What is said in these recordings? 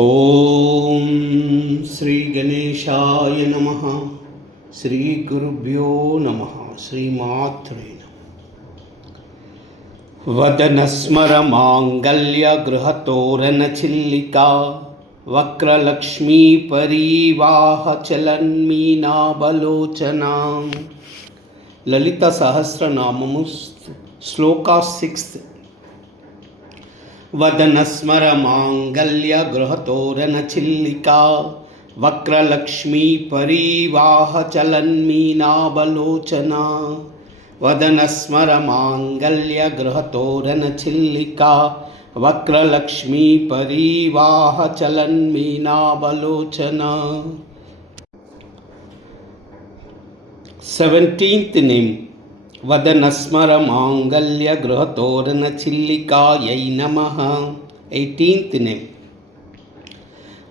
ఓం శ్రీ గణేశాయ నమః. శ్రీ గురుభ్యో నమః. శ్రీమాత్రే వదనస్మర మాంగళ్య గృహతోరణ చిల్లికా వక్రలక్ష్మీ పరీవాహ చలన్మీనాబలోచనా. లలిత సహస్రనామము శ్లోకా 6. వదనస్మర మాంగళ్య గృహతోరణ చిల్లికా వక్రలక్ష్మీ పరీవాహ చలన్మీనాబలోచనా. వదనస్మర మాంగళ్య గృహతోరణ చిల్లికా వక్రలక్ష్మీ పరీవాహ చలన్మీనాబలోచనా. 17th name. వదనస్మర మాంగళ్య గృహతోరణ చిల్లికాయై నమః. 18th name.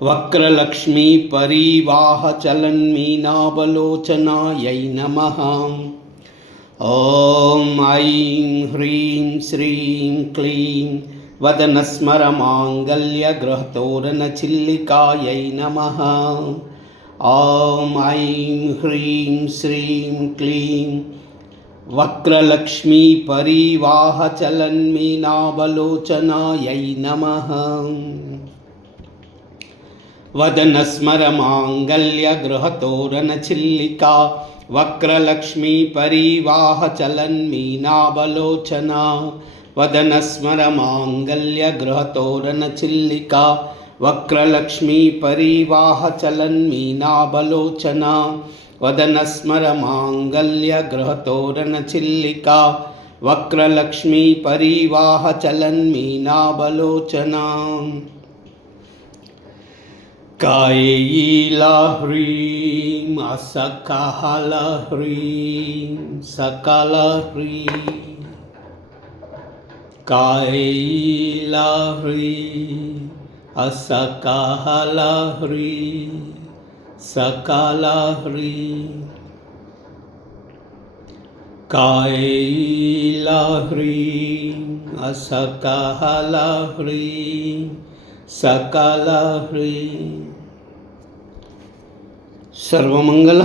వక్రలక్ష్మీ పరీవాహ చలన్మీనాబలోచనాయై నమః. ఓం ఐం హ్రీం శ్రీం క్లీం వదనస్మర మాంగళ్య గృహతోరణ చిల్లికాయై నమః. ఓం ఐం హ్రీం శ్రీం క్లీం వక్రలక్ష్మీ పరీవాహ చలన్మీనాబలోచనాయై నమః. వదనస్మర మాంగళ్య గృహతోరణ చిల్లికా వక్రలక్ష్మీ పరీవాహ చలన్మీనాబలోచనా. వదనస్మర మాంగళ్య గృహతోరణ చిల్లికా వక్రలక్ష్మీ పరీవాహ చలన్మీనాబలోచనా. వదనస్మర మాంగళ్య గృహతోరణ చిల్లికా వక్రలక్ష్మీ పరీవాహ చలన్మీనాబలోచనా. కాయేలా హ్రీం అసకాల హ్రీం సకాల హ్రీం. కాయేలా హ్రీం అసకాల హ్రీం సకాల హ్రీం. కాయేలా హ్రీం అసకాల హ్రీం సకాల హ్రీం. సర్వమంగళ